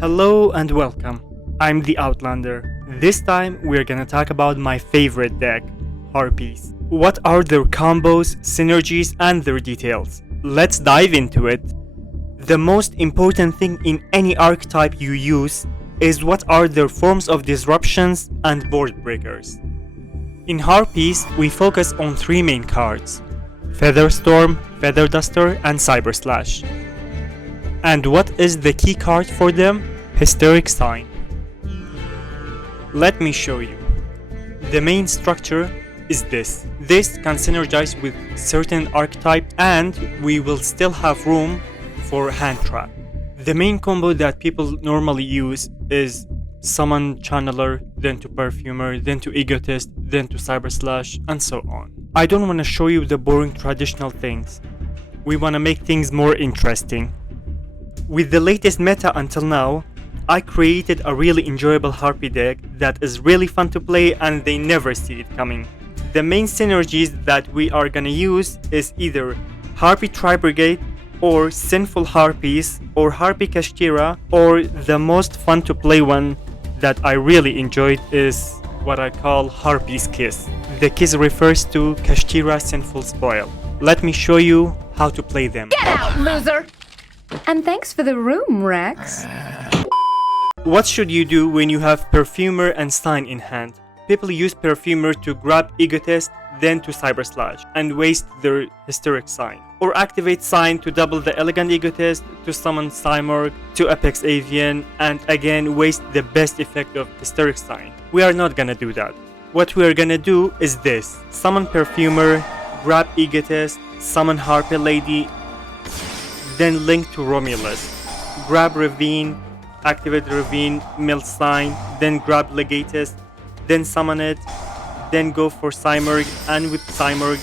Hello and welcome. I'm the Outlander. This time we're gonna talk about my favorite deck, Harpies. What are their combos, synergies, and their details? Let's dive into it. The most important thing in any archetype you use is what are their forms of disruptions and board breakers. In Harpies, we focus on three main cards: Featherstorm, Feather Duster, and Cyber Slash. And what is the key card for them? Hysteric Sign. Let me show you. The main structure is this. This can synergize with certain archetype and we will still have room for hand trap. The main combo that people normally use is Summon Channeler, then to Perfumer, then to Egotist, then to Cyber Slash, and so on. I don't want to show you the boring traditional things. We want to make things more interesting. With the latest meta until now, I created a really enjoyable Harpie deck that is really fun to play and they never see it coming. The main synergies that we are gonna use is either Harpie Tri-Brigade or Sinful Harpies or Harpie Kashtira, or the most fun to play one that I really enjoyed is what I call Harpie's Kiss. The kiss refers to Kashtira Sinful Spoil. Let me show you how to play them. Get out, loser! And thanks for the room, Rex. What should you do when you have Perfumer and Sign in hand? People use Perfumer to grab Egotist, then to Cyber Slash, and waste their Hysteric Sign. Or activate Sign to double the Elegant Egotist, to summon Cymorg, to Apex Avian, and again waste the best effect of Hysteric Sign. We are not gonna do that. What we are gonna do is this. Summon Perfumer, grab Egotist, summon Harpie Lady, then link to Romulus. Grab Ravine, activate Ravine, mill Sign, then grab Legatus, then summon it, then go for Cymorg, and with Cymorg,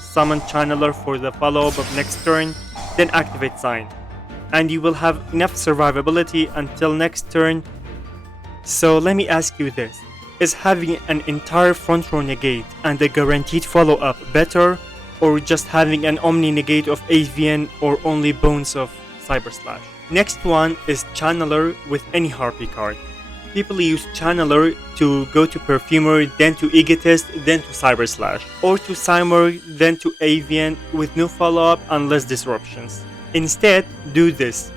summon Channeler for the follow-up of next turn, then activate Sign. And you will have enough survivability until next turn. So let me ask you this. Is having an entire front row negate and a guaranteed follow-up better, or just having an Omni negate of Avian or only Bones of Cyber Slash? Next one is Channeler with any Harpie card. People use Channeler to go to Perfumer, then to Egotist, then to Cyber Slash, or to Cymorg, then to Avian with no follow-up unless disruptions. Instead, do this.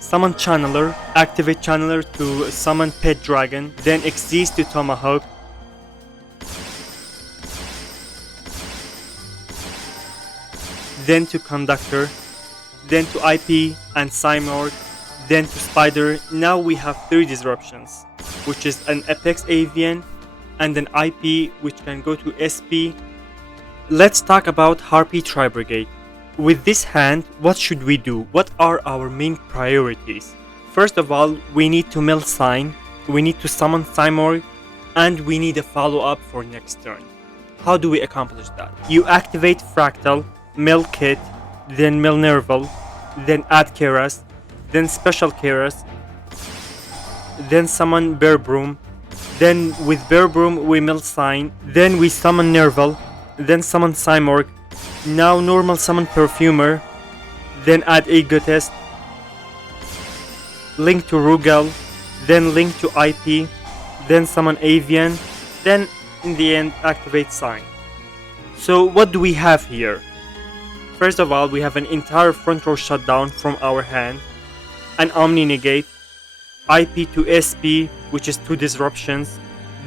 Summon Channeler, activate Channeler to summon Pet Dragon, then Xyz to Tomahawk, then to Conductor, then to IP and Cymorg, then to Spider. Now we have 3 disruptions, which is an Apex Avian and an IP which can go to SP. Let's talk about Harpie Tri-Brigade. With this hand, what should we do? What are our main priorities? First of all, we need to mill Sign, we need to summon Cymorg, and we need a follow-up for next turn. How do we accomplish that? You activate Fractal, mill Kit, then mill Nerval, then add Keras, then special Keras, then summon Bear Broom, then with Bear Broom we mill Sign, then we summon Nerval, then summon Cymorg, now normal summon Perfumer, then add Egotist, link to Rugal, then link to IP, then summon Avian, then in the end activate Sign. So what do we have here? First of all, we have an entire front row shutdown from our hand, an Omni negate, IP to SP, which is 2 disruptions,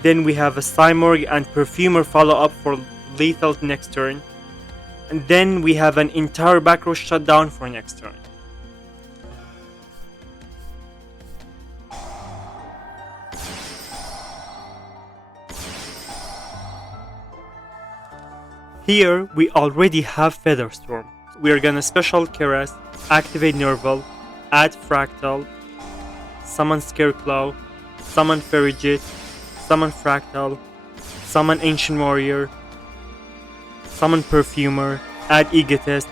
then we have a Cymorg and Perfumer follow-up for lethal next turn, and then we have an entire back row shutdown for next turn. Here we already have Featherstorm. We are gonna special Keras, activate Nerval, add Fractal, summon Scareclaw, summon Ferrigit, summon Fractal, summon Ancient Warrior, summon Perfumer, add Egotist,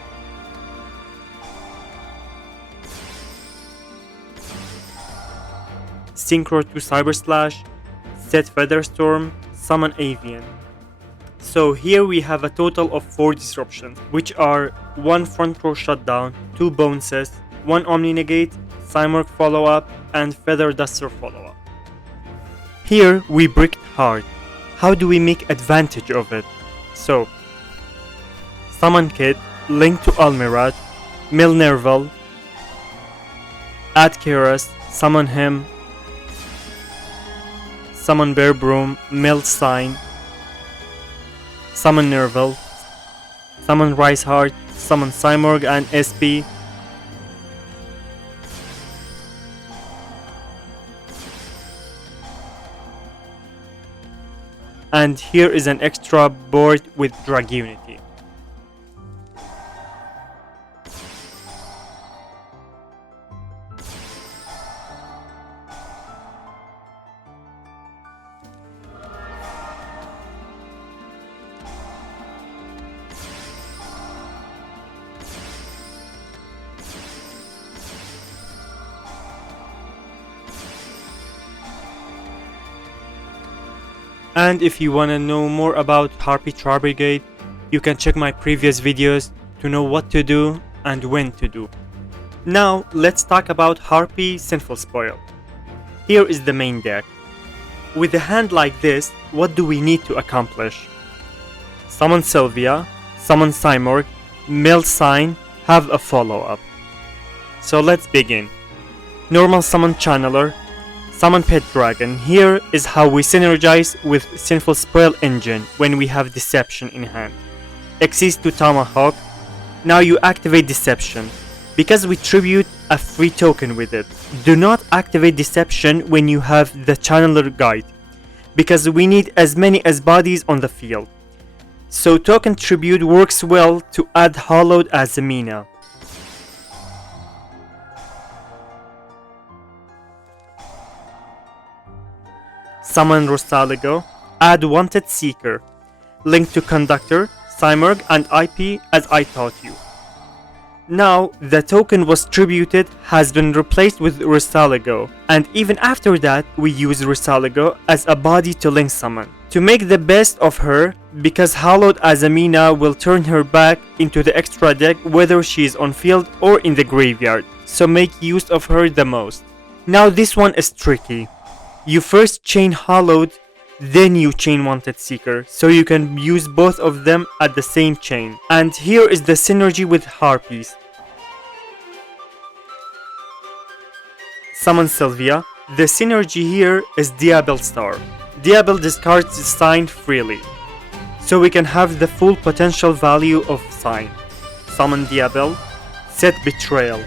Synchro to Cyber Slash, set Featherstorm, summon Avian. So here we have a total of 4 disruptions, which are 1 front row shutdown, 2 bonuses, 1 Omni negate, Simorgh follow-up, and Feather Duster follow-up. Here we bricked hard. How do we make advantage of it? So, summon Kid, link to Almiraj, mill Nerval, add Keras, summon him, summon Bear Broom, mill Sign, summon Nerval, summon Rice Heart, summon Simorgh and SP, and here is an extra board with Dragunity. And if you want to know more about Harpie Char Brigade, you can check my previous videos to know what to do and when to do. Now let's talk about Harpie Sinful Spoil. Here is the main deck. With a hand like this, what do we need to accomplish? Summon Sylvia, summon Simorgh, mill Sign, have a follow-up. So let's begin. Normal summon Channeler, summon Pet Dragon. Here is how we synergize with Sinful Spoil engine when we have Deception in hand. Xyz to Tomahawk. Now you activate Deception. Because we tribute a free token with it. Do not activate Deception when you have the Channeler Guide, because we need as many as bodies on the field. So token tribute works well to add Hollowed Azamina. Summon Rosaligo, add Wanted Seeker, link to Conductor, Simorgh and IP as I taught you. Now the token was tributed has been replaced with Rosaligo, and even after that we use Rosaligo as a body to link summon. To make the best of her, because Hallowed Azamina will turn her back into the extra deck whether she is on field or in the graveyard, so make use of her the most. Now this one is tricky. You first chain Hollowed, then you chain Wanted Seeker, so you can use both of them at the same chain. And here is the synergy with Harpies. Summon Sylvia. The synergy here is Diabel Star. Diabel discards Sign freely, so we can have the full potential value of Sign. Summon Diabel, set Betrayal.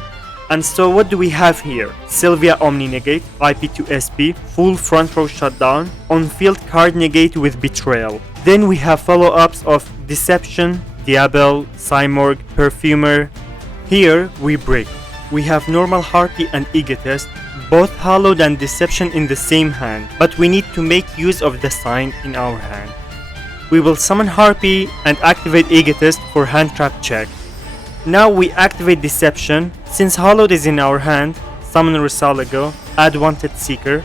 And so what do we have here? Sylvia Omni Negate, IP to SP, full front row shutdown, on field card negate with Betrayal. Then we have follow-ups of Deception, Diabel, Simorgh, Perfumer. Here we break. We have normal Harpie and Egotist, both Hallowed and Deception in the same hand, but we need to make use of the Sign in our hand. We will summon Harpie and activate Egotist for hand trap check. Now we activate Deception. Since Hollowed is in our hand, summon Rosaligo, add Wanted Seeker.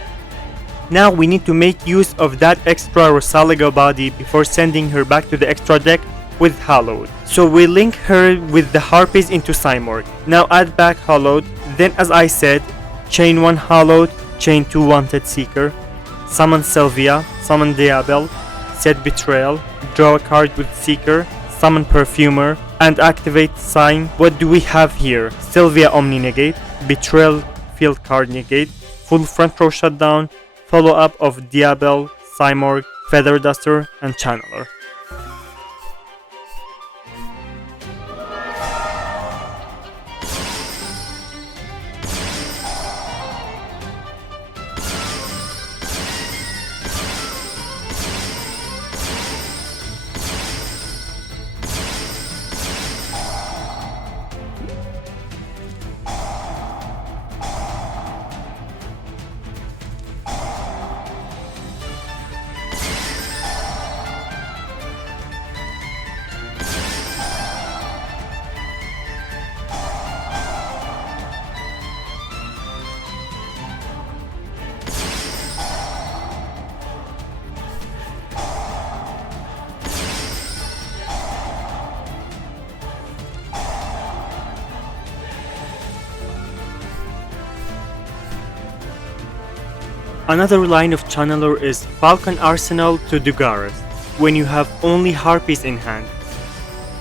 Now we need to make use of that extra Rosaligo body before sending her back to the extra deck with Hollowed. So we link her with the Harpies into Simorgh. Now add back Hollowed, then as I said, chain 1 Hollowed, chain 2 Wanted Seeker, summon Sylvia, summon Diabel, set Betrayal, draw a card with Seeker, summon Perfumer, and activate Sign. What do we have here? Sylvia Omni Negate, Betrayal field card negate, full front row shutdown, follow up of Diabel, Simorgh, Feather Duster, and Channeler. Another line of channeler is Falcon Arsenal to Dugaris, when you have only Harpies in hand.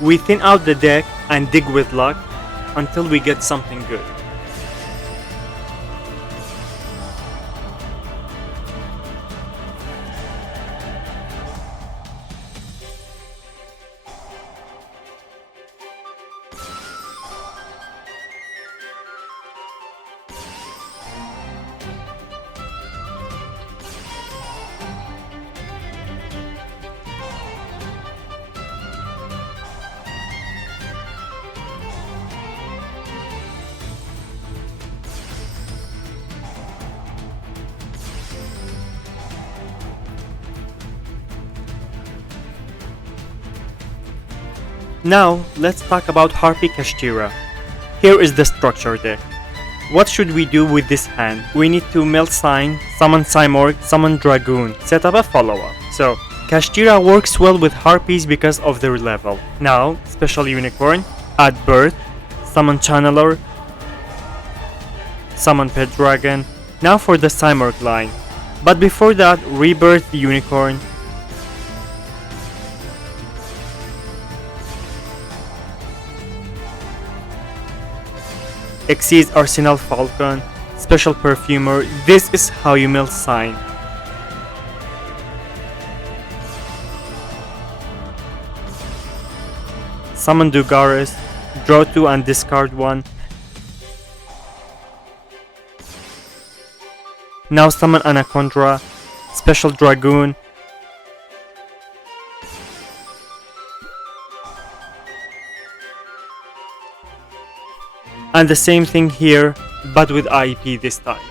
We thin out the deck and dig with luck until we get something good. Now, let's talk about Harpie Kashtira. Here is the structure deck. What should we do with this hand? We need to melt sign, summon Cymorg, summon Dragoon, set up a follow-up. So, Kashtira works well with Harpies because of their level. Now, Special Unicorn, add Birth, summon Channeler, summon Pet Dragon. Now for the Cymorg line. But before that, Rebirth the Unicorn, Xyz Arsenal Falcon, Special Perfumer. This is how you melt sign. Summon Dugaris, draw 2 and discard 1. Now summon Anaconda, Special Dragoon, and the same thing here, but with IEP this time.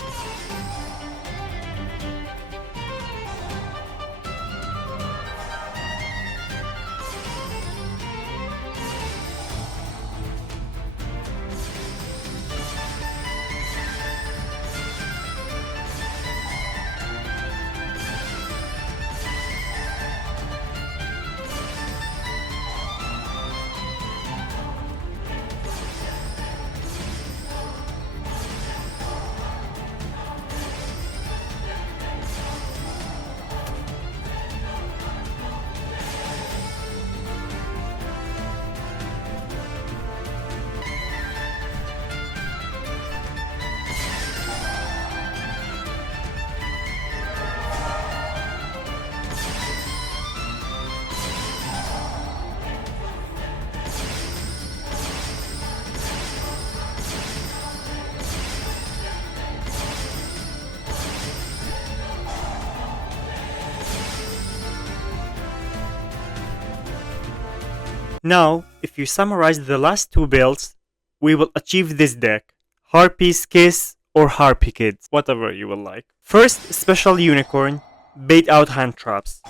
Now, if you summarize the last two builds, we will achieve this deck. Harpie's Kiss or Harpie Kids, whatever you will like. First, Special Unicorn, bait out hand traps.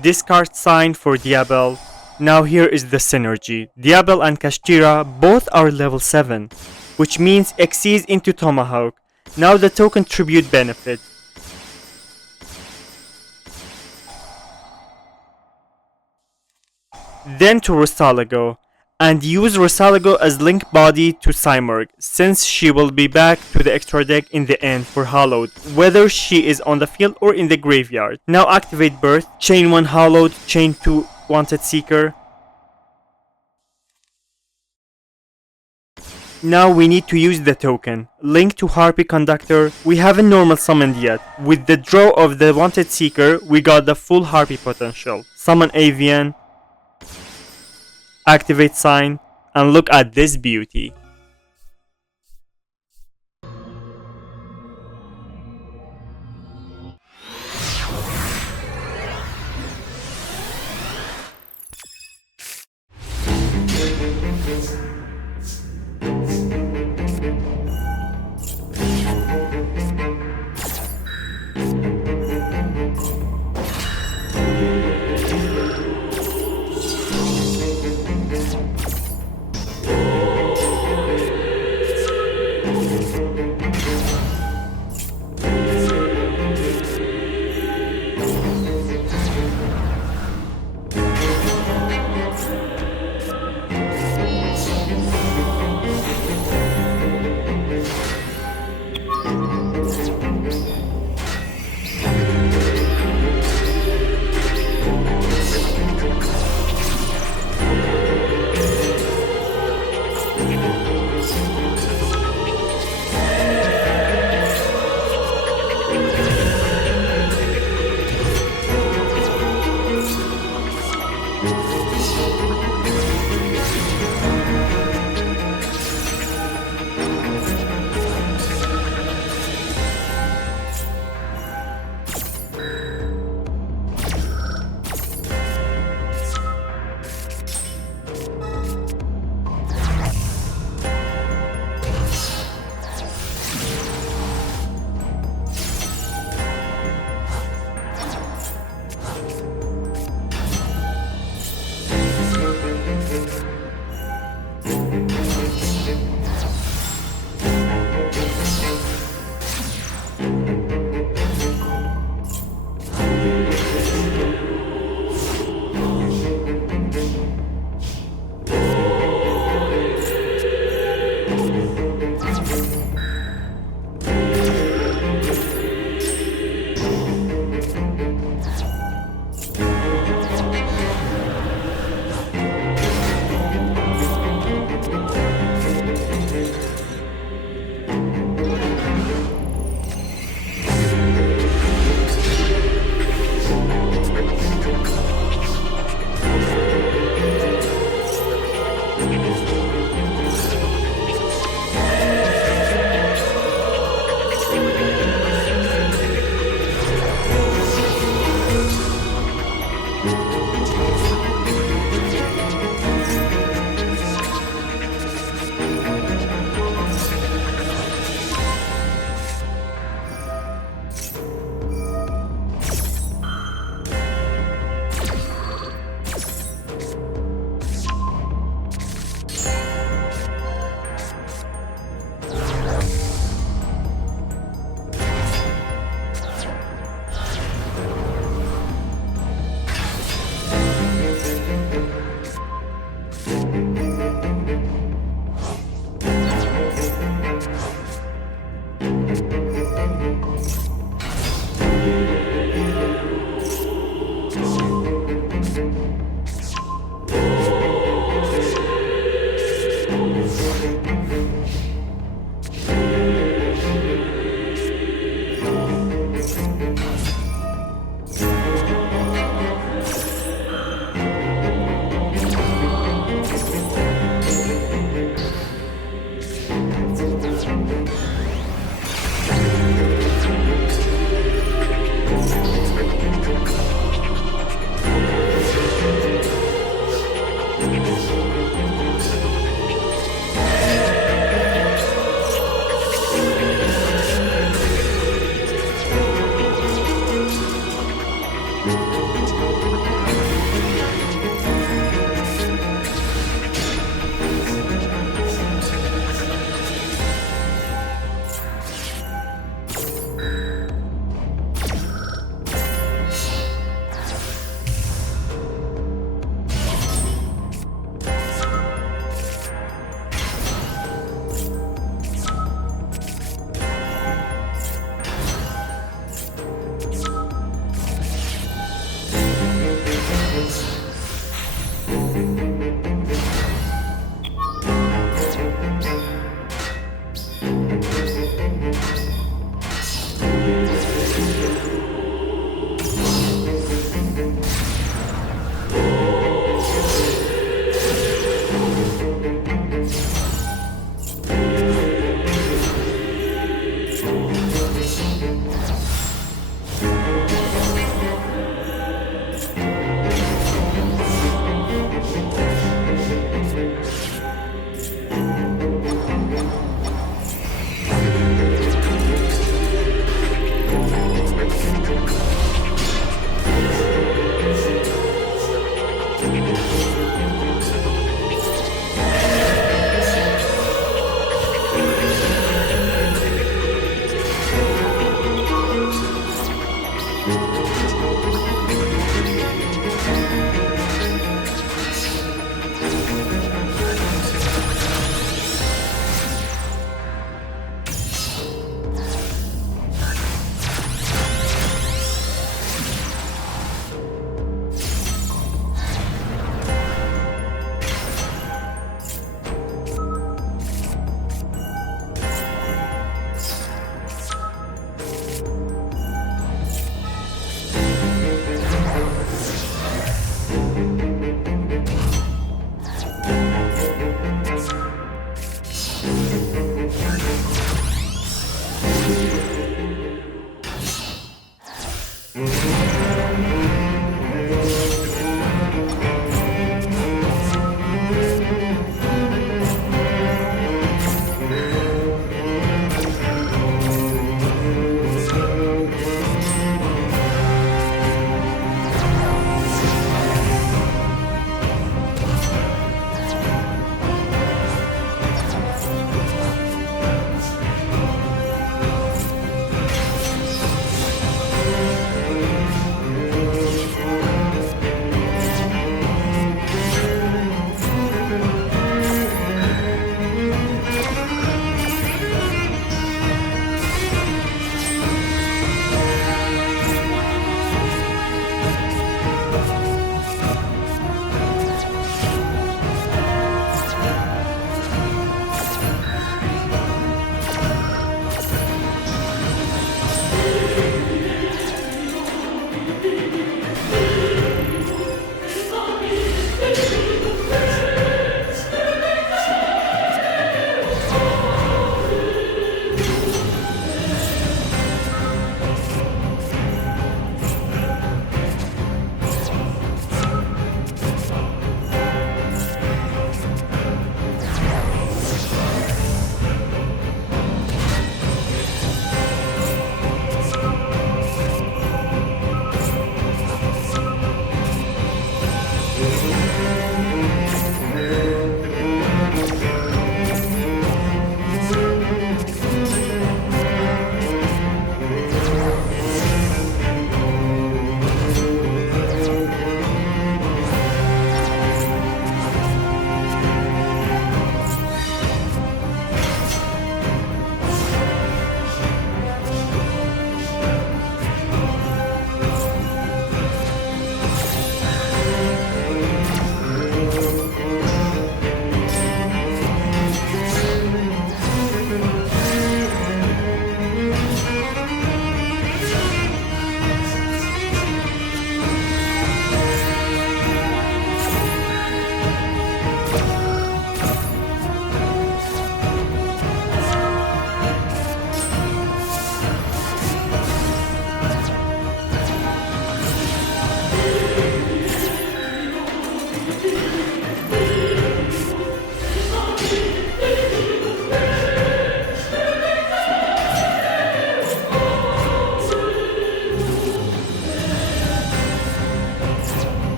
Discard sign for Diabel. Now here is the synergy. Diabel and Kashtira both are level 7, which means Xyz into Tomahawk. Now the token tribute benefit. Then to Rosalago, and use Rosalago as link body to Cymorg, since she will be back to the extra deck in the end for Hollowed, whether she is on the field or in the graveyard. Now activate Birth, chain 1 Hollowed, chain 2 Wanted Seeker. Now we need to use the token. Link to Harpie Conductor. We haven't normal summoned yet. With the draw of the Wanted Seeker, we got the full Harpie potential. Summon Avian. Activate sign, and look at this beauty.